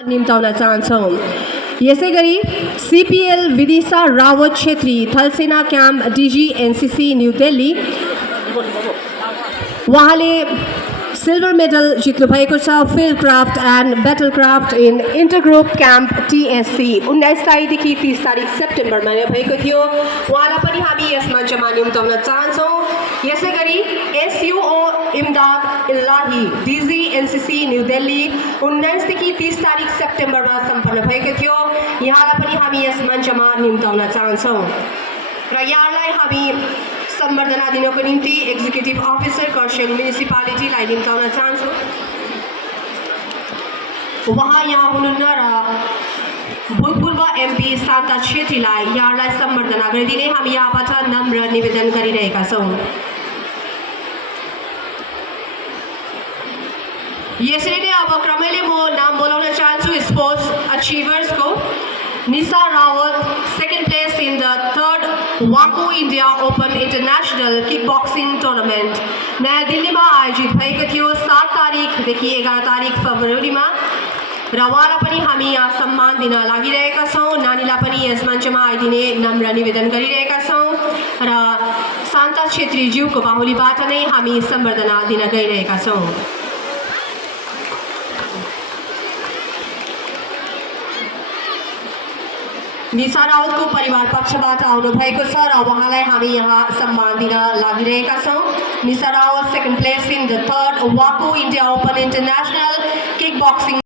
निम्ताउन चाहन्छौँ। यसैगरी सीपीएल विदिशा रावत छेत्री थलसेना camp DG NCC new Delhi उहाँले सिल्भर मेडल जित्नु भएको छ field craft and battle craft in intergroup camp TSC 19 तारिखदेखि 30 तारिक सेप्टेम्बरमा भएको थियो। उहाँलाई पनि हामी यस मञ्चमा निम्ताउन चाहन्छौँ। यसैगरी एसयुओ इमदाद इल्लाही डीजी एनसीसी न्यू दिल्ली 19 देखि 30 तारिक सेप्टेम्बरमा सम्पन्न भएको थियो। यहाँलाई पनि हामी यस मञ्चमा निम्ताउन चाहन्छौँ र यहाँलाई हामी सम्बर्धना दिनको निम्ति एक्जिक्युटिभ अफिसर खरसाङ म्युनिसिपालिटीलाई निम्ताउन चाहन्छौँ। उहाँ यहाँ हुनुहुन्न र भूतपूर्व एमपी शान्ता छेत्रीलाई यहाँलाई सम्बर्धना गरिदिने हामी यहाँबाट नम्र निवेदन गरिरहेका छौँ। यसरी नै अब क्रमैले म नाम बोलाउन चाहन्छु स्पोर्ट्स अचिभर्सको। Nisha Rawat second place in the third वाको India open international kick boxing tournament नयाँ दिल्लीमा आयोजित भएको थियो 7 तारिकदेखि 11 तारिक फेब्रुअरीमा र उहाँलाई पनि हामी यहाँ सम्मान दिन लागिरहेका छौँ। नानीलाई पनि यस मञ्चमा आइदिने नम्र निवेदन गरिरहेका छौँ र शान्ता छेत्रीज्यूको बाहुलीबाट नै हामी सम्बर्धना दिन गइरहेका छौँ। निशा रावतको परिवार पक्षबाट आउनुभएको छ र उहाँलाई हामी यहाँ सम्मान दिन लागिरहेका छौँ। Nisha Rawat second place in the third वाको India open international kick boxing